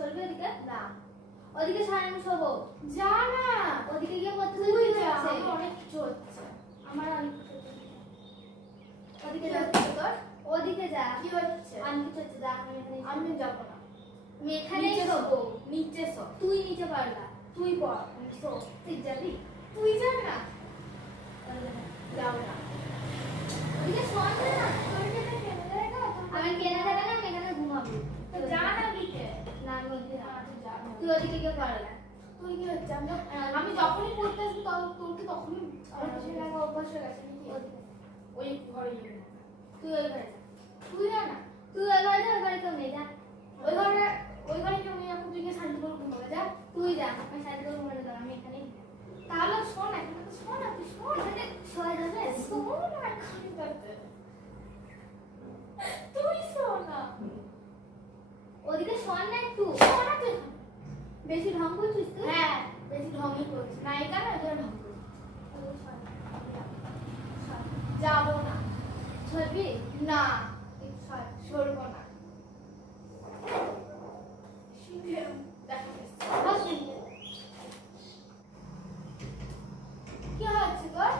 চলবে ওদিকে? না ওদিকে ছাড়, আমি শোবো। যা না, ওদিকে গিয়ে পড়তে তুই বসে যা, আছে। আমার অনেক কিছু হচ্ছে। আমার অনেক কিছু হচ্ছে। ওদিকে কি যা, হচ্ছে তোর? ওদিকে যা। কি হচ্ছে? অনেক কিছু হচ্ছে, যা, আমি এখানে আমি যাবো না, আমি এখানেই নিচে শোবো। নিচে শো। তুই নিচে পারলা। তুই পড়, আমি শো। তুই যাবি? তুই যা না, ওদিকে যা। যাবো না। ওদিকে শোন না। তোর যেটা কেন জায়গা, আমার কেনা থাকে না, আমি এখানে ঘুমাবো। তো যা না দিকে। না, আমি ওদিকে না, যাবো। তুই যা না। তুই ওদিকে গিয়ে পারলা। তুই কি হচ্ছে? আমি যখনই পড়তে আসবো তোকে তখনই আমার পিছনে লাগা অভ্যাস হয়ে গেছে নাকি? ওদিকে। ওই ঘরে যাবে না। তুই ওই ঘরে যা। তুই যা না, তুই ওই ঘরে যা, ওই ঘরে কেউ নেই, যা। ওই ঘরে কেউ নেই, এখন তুই গিয়ে শান্তি করে ঘুমাবে যা। তুই যা, আমি সাথে করে ঘুমাতে দাও, আমি এখানেই তাহলে শোন, এখানে তো শোন না, তুই শোন। এখানে শোয়া যাবে? শোন না এখানটাতে। তুই শোন না। ওদিকে শোন না একটু। শোন না তুই। বেশি ঢং করছিস তুই? হ্যাঁ, বেশি ঢঙ্গই করছিস। নায়িকা না, ওই জন্য ঢং করছিস। ওদিকে শোন। শোন। যাবো না। সরবি? না, এই শোন। সরবো না। দেখা যাচ্ছে। বস এখানে। কি হচ্ছে তোর?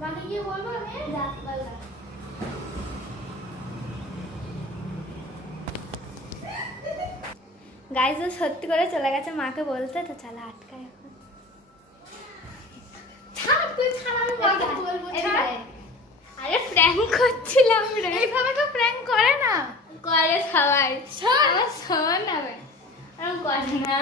মাকে গিয়ে বলবো আমি? যা, বল যা। গাইজ ও সত্যি করে চলে গেছে মাকে বলতে, তো চলো আটকায় এখন। ছাড়, তুই ছাড়, আমি মাকে বলবো, ছাড়। আরে প্র্যাঙ্ক করছিলাম রে। এইভাবে তো প্র্যাঙ্ক করে না। করে সবাই। শোন। আমার শোন না, এরকম করে না।